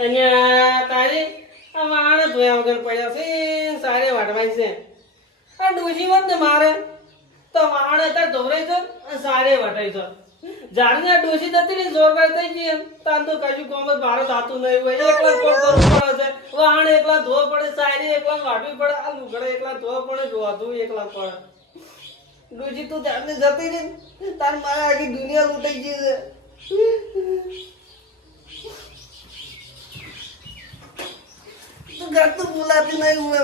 અહીંયા તારી આ વાણ ધોયા વગર પડ્યા છે સારે વાટવાય છે આ ડોશી વાત ને મારે તો વાણ અત્યારે ધોરાય છે અને સારે વાટાય છે જાણે ડોશી જતી રહી જોરદાર થઈ ગઈ એમ તાર તો કશું કોમ જ મારે થતું નહીં હોય એકલા કોમ કરવું પડે છે વાણ એકલા ધોવા પડે સારી એકલા વાટવી પડે આ લુગડા એકલા ધોવા પડે ધોવાતું એકલા પડે ડોશી તું જાણે જતી રહી તાર મારે આખી દુનિયા લૂંટાઈ ગઈ છે ઘર તો બોલાતી નહીં હું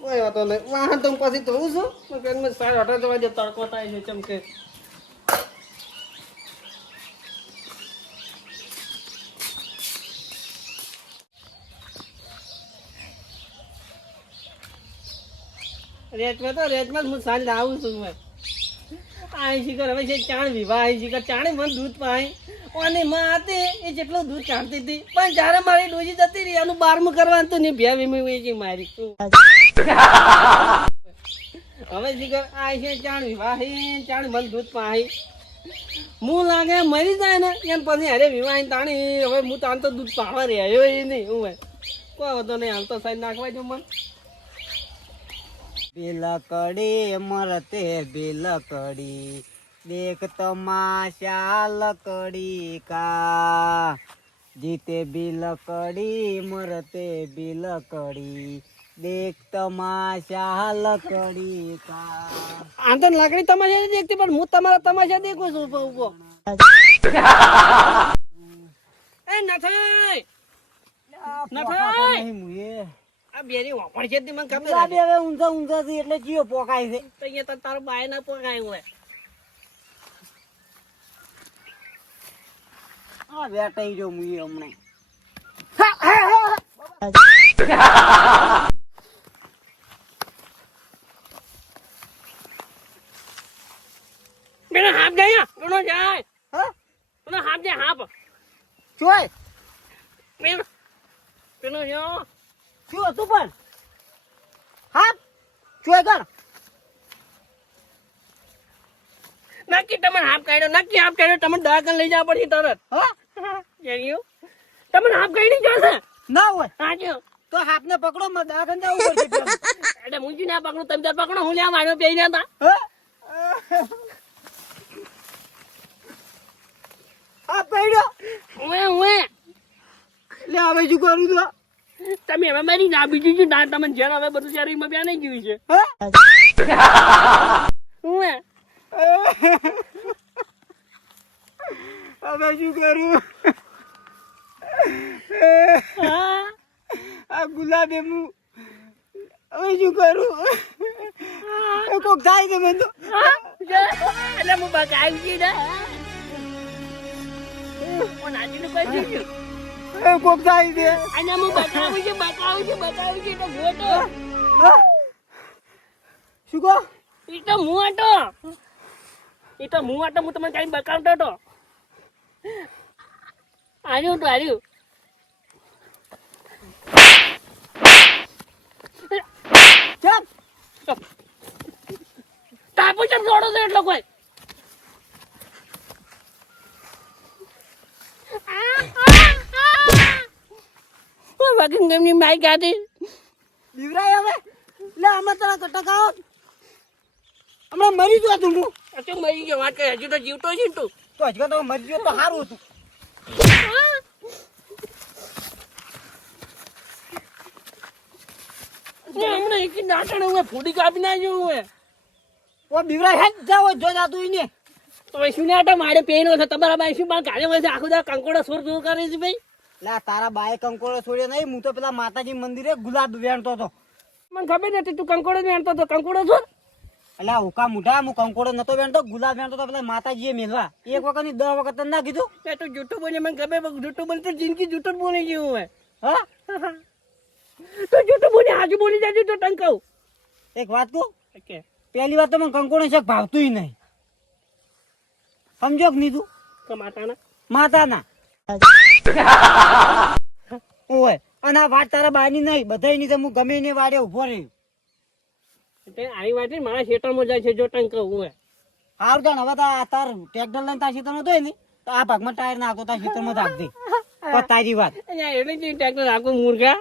કોઈ વાતો નહીં વાહન તો પછી ધોઉં છું મેં સારા હટા જવા દે તડકો થાય છે ચમકે રેતમાં હું સાંજે આવું છું મેં આઈ શિખર હવે છે ચાણ વિવાહ આઈ શિખર ચાણે મને દૂધ પાય અને માં હતી એ જેટલું દૂધ ચાણતી હતી પણ જ્યારે મારી ડોજી જતી રહી એનું 12મું કરવાનું તો નહીં બે વીમી મારી હવે શિખર આઈ છે ચાણ વિવાહ ચાણ મને દૂધ પાય હું લાગે મરી જાય ને એમ પછી અરે વિવાહ તાણી હવે હું તાણ તો દૂધ પાવા રહ્યો એ નહીં હું કોઈ વધો નહીં હાલ તો સાઈડ નાખવા જો મને બિલકડી મરતે બિલકડી દેખ તમાશા લકડી કા જીતે બિલકડી મરતે બિલકડી દેખ તમાશા લકડી કા આમ તો લાકડી તમાશા નથી દેખતી પણ હું તમારા તમાશા દેખું છું ઉભો એ નથી આ બેરી વાપર છે મને ખબર આ બે હવે ઊંઝા ઊંઝા છે એટલે જીઓ પોકાય છે તો અહીંયા તો તારો બાય ના પોકાય હોય આ વેટાઈ જો મુએ હમણે બેનો હાફ જાય બેનો જાય હા બેનો હાફ જાય હાફ જોય બેનો બેનો જો શું હતું પણ હા જોય કર નક્કી તમને હાફ કાઢ્યો તમને દવાખાને લઈ જવા પડશે તરત હા જણ્યું તમને હાફ કાઢી જશે ના હોય હાજો તો હાથને પકડો માં દવાખાને જવું પડશે એટલે મુંજી ના પકડું તમે તાર પકડો હું લ્યા માર્યો પેઈ ના તા હા પડ્યો હું લે હવે શું કરું તો તમે હવે મારી ના બીજું શું ના તમને જ્યારે હવે બધું શરીરમાં બેન નહીં ગયું છે હું હવે શું કરું આ ગુલાબે હું હવે શું કરું કોક થાય કે મેં તો એટલે હું બતાવી ગઈ ને હું નાચીને કોઈ ગયું કોક થાય છે અને હું બતાવું છું તો ગોટો શું કહો એ તો હું હતો હું તમને કઈ બતાવતો હતો આર્યું ચાલ તાપુ ચમ જોડો છે એટલો કોઈ વાગીન ગમની માઈ ગાતી દીવરાય હવે લે આમાં તને કટકાવ હમણાં મરી ગયો તું હું તો મરી ગયો વાત કરે હજુ તો જીવતો છે ને તું તો હજુ તો મરી ગયો તો સારું હતું હમણાં એક નાટણ હું ફૂડી કાપી નાખ્યું હું ઓ દીવરાય હેડ જાવ જો જાતું ઈને તો શું નાટક મારે પેનો છે તમારા બાઈ શું મારે કાલે વળે આખું દા કંકોડો સોર શું કરે છે ભાઈ લા તારા બાએ કંકોડો છોડ્યો નહીં હું તો પેલા માતાજી મંદિરે ગુલાબ વેણતો હતો મને ખબર નથી તું કંકોડો વેણતો તો કંકોડો છો એટલે હુકા મુઠા હું કંકોડો નતો વેણતો ગુલાબ વેણતો તો પેલા માતાજીએ મેલવા એક વખત ની 10 વખત ના કીધું એ તો જૂઠું બોલે મને ખબર જૂઠું બોલે તો જિંદગી જૂઠું જ બોલી ગયું હોય હા તો જૂઠું બોલે આજુ બોલી જાય તો તને કહું એક વાત કહું કે પહેલી વાત તો મને કંકોડો શક ભાવતું નહીં સમજો કે નહીં તું કમાતાના માતાના ઓય અને આ વાત તારા બાની નહીં બધાયની તો હું ગમે ને વાડે ઉભો રહ્યો તે આવી વાત નહીં મારા ખેતરમાં જાય છે જો તને કહું હું હારું જાણ હવે તો આ તાર ટ્રેક્ટર લઈને તાર ખેતરમાં તો ને તો આ ભાગમાં ટાયર નાખો તાર ખેતરમાં નાખ દે પણ તારી વાત અહીંયા એટલે જ ટ્રેક્ટર આખું મૂર્ખા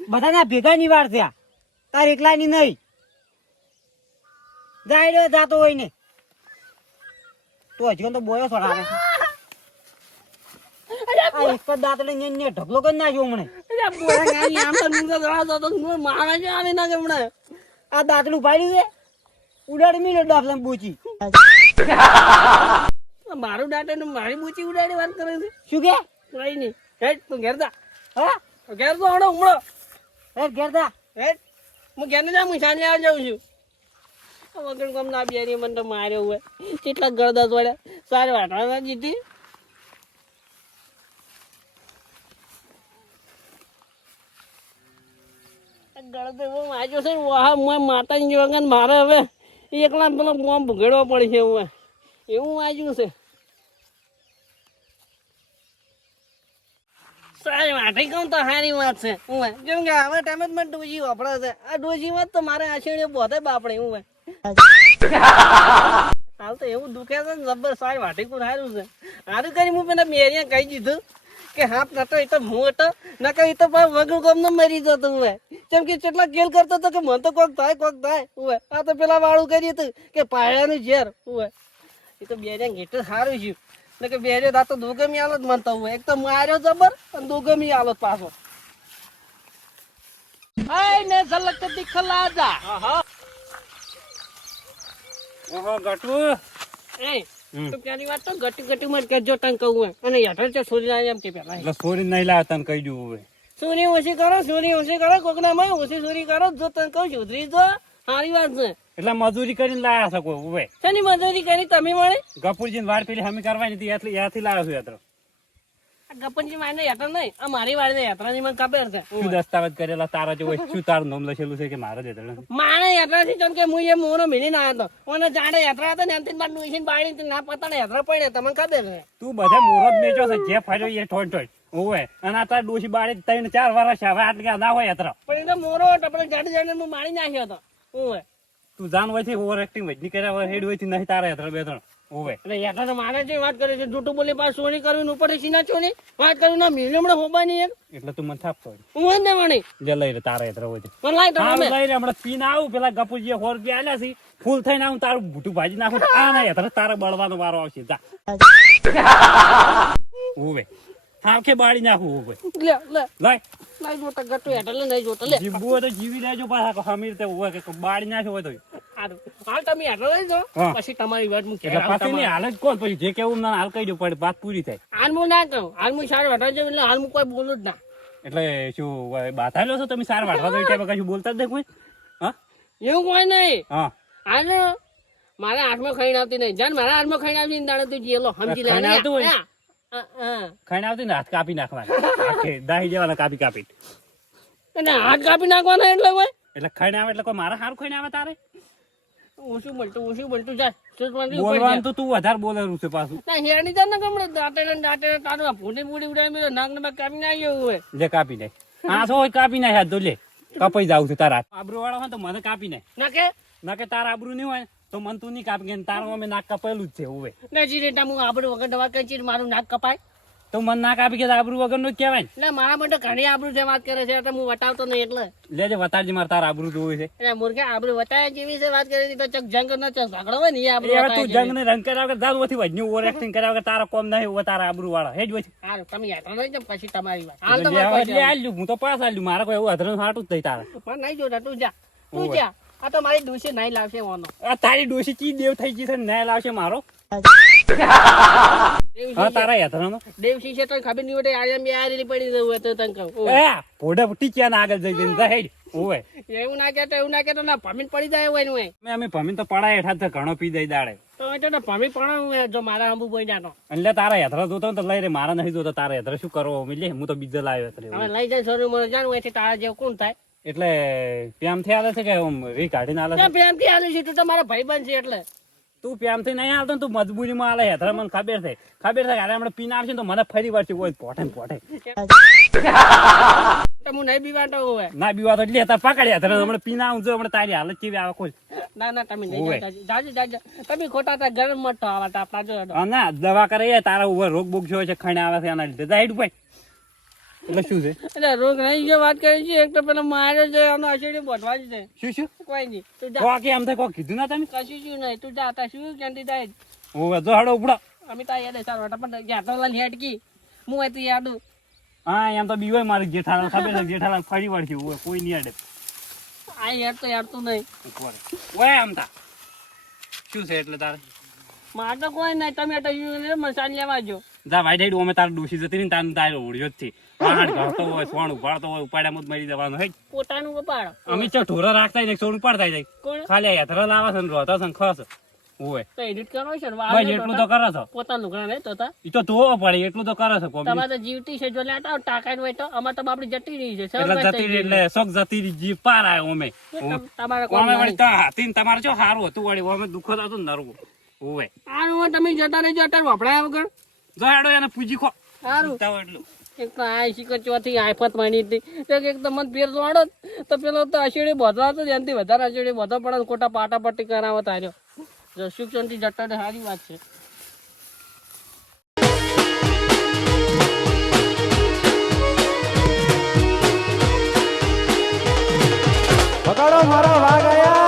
બધાના ભેગા ની વાર થયા તાર એકલાની નહીં જાય જાતો હોય ને તો હજી તો બોયો છોડાવે આ એક જ દાંતડે ને ઢગલો કરી નાખ્યો હમણે આ દાંતડું પાડ્યું છે ઉડાડી મીને ડોફલા બૂચી મારું દાંતે ને મારી બૂચી ઉડાડી વાત કરે છે શું કે કઈ નહીં હેડ તું ઘેર જા હા ઘેર તો હડો ઉમળો એ ઘેરદા હેડ હું ઘેર ને જા હું સાંજે આવી જાઉં છું વગર કોમ ના બિયારી મને તો માર્યો હોય કેટલા ગળદા તોડ્યા સારી વાટવા જીતી ગળદો એવો માર્યો છે વાહ માતાજી વગર મારે હવે એકલા પેલો મોમ ભૂગેડવો પડે છે એવું એવું વાંચ્યું છે સારી વાટી કહું તો સારી વાત છે હું કેમ કે હવે ટાઈમે જ મને ડોજી વાપરે છે આ ડોજીમાં જ તો મારે આશીણે બોધે બાપડે હું હાલ તો એવું દુખે છે ને જબર સારી વાટી કો સારું છે સારું કરી હું પેલા મેરિયા કહી દીધું કે હાથ નતો એ તો હું હતો ના કહી તો વગર ગમ નો મરી જતો હું કેમ કે કેટલા ખેલ કરતો હતો કે મને તો કોક થાય હું આ તો પેલા વાળું કર્યું હતું કે પાયાનું ઝેર હું એ તો બેરિયા ઘેટું સારું છે ને કે બેરિયો દા તો દોગમી આલો જ મનતો હોય એક તો માર્યો જબર અને દોગમી આલો પાછો હાય ને ઝલક દિખલા જા ઓહો ગટુ એ તો પ્યારી વાત તો ગટી ગટી માં કરજો તને કહું અને યાઠર છે સૂર્ય એમ કે પેલા એટલે સોરી નહીં લાવ તને કહી દઉં હવે સૂર્ય ઓછી કરો કોકના માં ઓછી સૂરી કરો જો તને કહું સુધરી જો સારી વાત છે એટલે મજૂરી કરીને લાયા શકો હવે શેની મજૂરી કરી તમે મળે ગપુરજી વાડ પેલી હમી કરવાની હતી એટલે ત્યાંથી લાવ્યો છું યાત્ર ગપનજી માને યાત્રા નહીં આ મારી વાળી યાત્રા ની મને ખબર છે શું દસ્તાવેજ કરેલા તારા જેવો શું તારું નામ લખેલું છે કે મારે જ એટલે માને યાત્રા થી કેમ કે હું એ મોનો મિલીને આવ્યો હતો અને જાડે યાત્રા હતો ને એમથી બાદ ડુઈસીને બાળી ના પતાને યાત્રા પડે તમને ખબર છે તું બધા મોરત મેચો છે જે ફર્યો એ ઠોડ ઓવે અને આ તાર ડોશી બાળી 3-4 વર્ષ હવે આટલી ના હોય યાત્રા પણ એ તો મોરો હતો પણ જાડે હું મારી નાખ્યો હતો ઓવે તું જાન હોય છે ઓવર એક્ટિંગ વજની કર્યા હોય હેડ હોય છે નહીં તારા યાત્રા 2-3 ઓવે એટલે યાત્રા તો મારે છે વાત કરે છે જૂઠું બોલી પાસ સોની કરવી ઉપર સીના ચોની વાત કરવી ના મિલમડે હોબાની એક એટલે તું મને થાપતો હું ને વણી જે લઈ રે તારા યાત્રા હોય છે પણ લાઈ હા તમે લઈ રે હમણાં પીને આવું પેલા ગપુરજી 100 રૂપિયા આલ્યા છે ફૂલ થઈને આવું તારું ભૂટું ભાજી નાખું આ ના યાત્રા તારે બળવાનો વારો આવશે જા ઓવે હાકે બાળી નાખું ઓવે લે લે લાય લાઈ જોતા ગટુ હેઠળ નહીં જોતો લે જીવવું હોય તો જીવી લેજો પાછા હમીર તે હોય કે બાળી નાખ્યો હોય તો હારું હાલ તમે હેઠળ લઈ જાઓ હા. પછી તમારી વાત હું એટલે પાછી ની હાલ જ કોણ પછી જે કેવું ના હાલ કહી દઉં પડે વાત પૂરી થાય હાલ હું ના કહું હાલ હું સારું વટાવી જાઉં એટલે હાલ હું કોઈ બોલું જ ના એટલે શું બાથાયેલો છો તમે સાર વાટવા ગઈ ત્યાં કશું બોલતા જ નહીં કોઈ હા એવું કોઈ નહીં હા હાલ મારા હાથમાં ખાઈને આવતી નહીં જાણ મારા હાથમાં ખાઈને આવતી ને દાડે તું જેલો સમજી લે ખાઈને આવતું હોય? હા ખાઈને આવતી ને હાથ કાપી નાખવાના આખે દાહી દેવાના કાપી અને હાથ કાપી નાખવાના એટલે કોઈ એટલે ખાઈને આવે એટલે કોઈ મારા હારું ખાઈને આવે તારે ઓછું બોલતું જાય બોલવાનું તો તું વધારે બોલેલું છે પાછું હેડી જાય ને ગમડે દાંતે તારું ફૂટી ફૂટી ઉડાવી નાક ને કાપી નાખ્યો હોય લે કાપી નાખ હા તો હોય કાપી નાખ તો લે કપાઈ જાવ છે તારા આબરૂ વાળો હોય તો મને કાપી નાખ ના કે તારા આબરૂ નહીં હોય તો મને તું નહીં કાપી કે તારું અમે નાક કપાયેલું જ છે હવે નજી રેટા હું આપણે વગર દવા કરી મારું નાક કપાય તો મને ના કાપી કે આબરૂ વગર નું જ કહેવાય એટલે મારા માટે ઘણી આબરૂ જે વાત કરે છે એટલે હું વટાવતો નહીં એટલે લેજે વતારજી મારે તારા આબરૂ જોવું છે એટલે મુર્ગા આબરૂ વટાયા જેવી છે વાત કરી તો ચક જંગ ન ચક ઝઘડો હોય ને એ આબરૂ હવે તું જંગ ને રંગ કર્યા વગર દારૂ થી વજની ઓવર એક્ટિંગ કર્યા વગર તારા કોમ નહીં હોય તારા આબરૂ વાળા હેજ હોય હાલ તમે યાત્રા લઈ જાઓ પછી તમારી વાત હાલ આલ્યું હું તો પાસ આલ્યું મારે કોઈ એવું અધરન હાટું જ નહીં તારે પણ નહીં જોતા તું જા આ તો મારી દુસી નહીં લાવશે ઓનો આ તારી ડોશી ચી દેવ થઈ ગઈ છે ને ન્યાય લાવશે મારો હા તારા યાત્રાનો દેવસી છે તો ખબર નહીં હોય આર્યમ બે આરેલી પડી જવું તો તને કહું એ પોડા ટીચિયા ના આગળ જઈ જઈને હેડ ઓવે એવું ના કેતો ના ભમીન પડી જાય હોય ને હોય અમે ભમીન તો પડાય હેઠા તો ઘણો પી દઈ દાડે તો એટલે ભમી પણ જો મારા આંબુ બોઈ જાતો એટલે તારા યાત્રા જોતો તો લઈ રે મારા નહીં જોતો તારા યાત્રા શું કરવો મિલે હું તો બીજો લાવ્યો હવે લઈ જાય શરૂ મને જાણવું હોય તારા જેવું કોણ થાય એટલે પ્યામથી આલે છે કે રી કાઢીને આલે છે પ્રેમથી આલું છે તું તો મારા ભાઈ બન છે એટલે તું પ્યામથી નહીં આવતો ને તું મજબૂરીમાં આલે યાત્રા મને ખબર છે કે હમણાં પીને આવશે તો મને ફરી વાર છે કોઈ પોઠે તો હું નહીં બીવાતો હોય. ના બીવા તો એટલે તાર પકડ્યા તને હમણાં પીના આવું જો હમણાં તારી હાલત કેવી આવે કોઈ ના ના તમે નહીં ઓવે. જાજો તમે ખોટા તા ગરમ મત તો આવા તા આપણા જો હા, ના દવા કરે તારા ઉપર રોગ બોગ જો છે ખાઈને આવે છે એના લીધે જાહેર ભાઈ એટલે શું છે એટલે રોગ નહીં જે વાત કરી છે એક તો પેલો માર્યો છે એનો અસેડી બોધવા જ છે. શું શું કોઈ નહીં તું જા. કોકે એમ થાય કોઈ કીધું ના તમે કશું શું નહીં તું જા તા શું ક્યાંથી જાય ઓવે જો હડો ઉપડો અમે તા યાદ સાર વાટા પણ ગયા તો લાલ હેડકી હું હોય તો યાદું હા એમ તો બીવાય મારે જેઠાલાલ ખબર છે જેઠાલાલ ફરી વળશે ઓવે કોઈ નહીં અડે આ યાદ તો યાદતું નહીં ઓય આમ તા શું છે એટલે તારે માર તો કોઈ નહીં તમે તો મસાલ લેવા જો જા ભાઈ ડાઈડ અમે તાર ડોસી જતી રહી ને તાર તારે ઓળ્યો જ થી વાહણ ઘરતો હોય સોણ ઉપાડતો હોય ઉપાડ્યા મુજ મરી જવાનું હે પોતાનું કપાડો અમે ચો ઢોરા રાખતા ને સોણ ઉપાડતા જાય કોણ ખાલી યાત્રા લાવે છે ને રોતા છે ને ખસ ઓય તો એડિટ કરો છે ને ભાઈ એટલું તો કરે છે પોતાનું ઘર નહીં તો તા ઈ તો ધોવો પડે એટલું તો કરે છે કોમ તમારે તો જીવતી છે જો લેતા ટાકા હોય તો અમાર તો બાપડી જતી રહી છે એટલે જતી રહી એટલે શોખ જતી રહી જીવ પાર આવ્યો અમે તમારે કોણ અમે વળી તો હાથી ને તમારે જો સારું હતું વળી અમે દુઃખો થતું ને નરવું ઓવે આનું તમે જતા રહેજો અત્યારે વપરાયા વગર જો હેડો એને પૂજી ખો સારું તાવ એટલું એક તો આ શીખર ચોથી આફત માંડી હતી એક તો મન ફેર જોડો તો પેલો તો અશેડી બોધવા હતો એનાથી વધારે અશેડી બોધવા પડે ખોટા પાટા પટ્ટી કરાવવા તાર્યો જો શિક્ષણથી જતા રહે સારી વાત છે પકડો મારા વાઘ આયા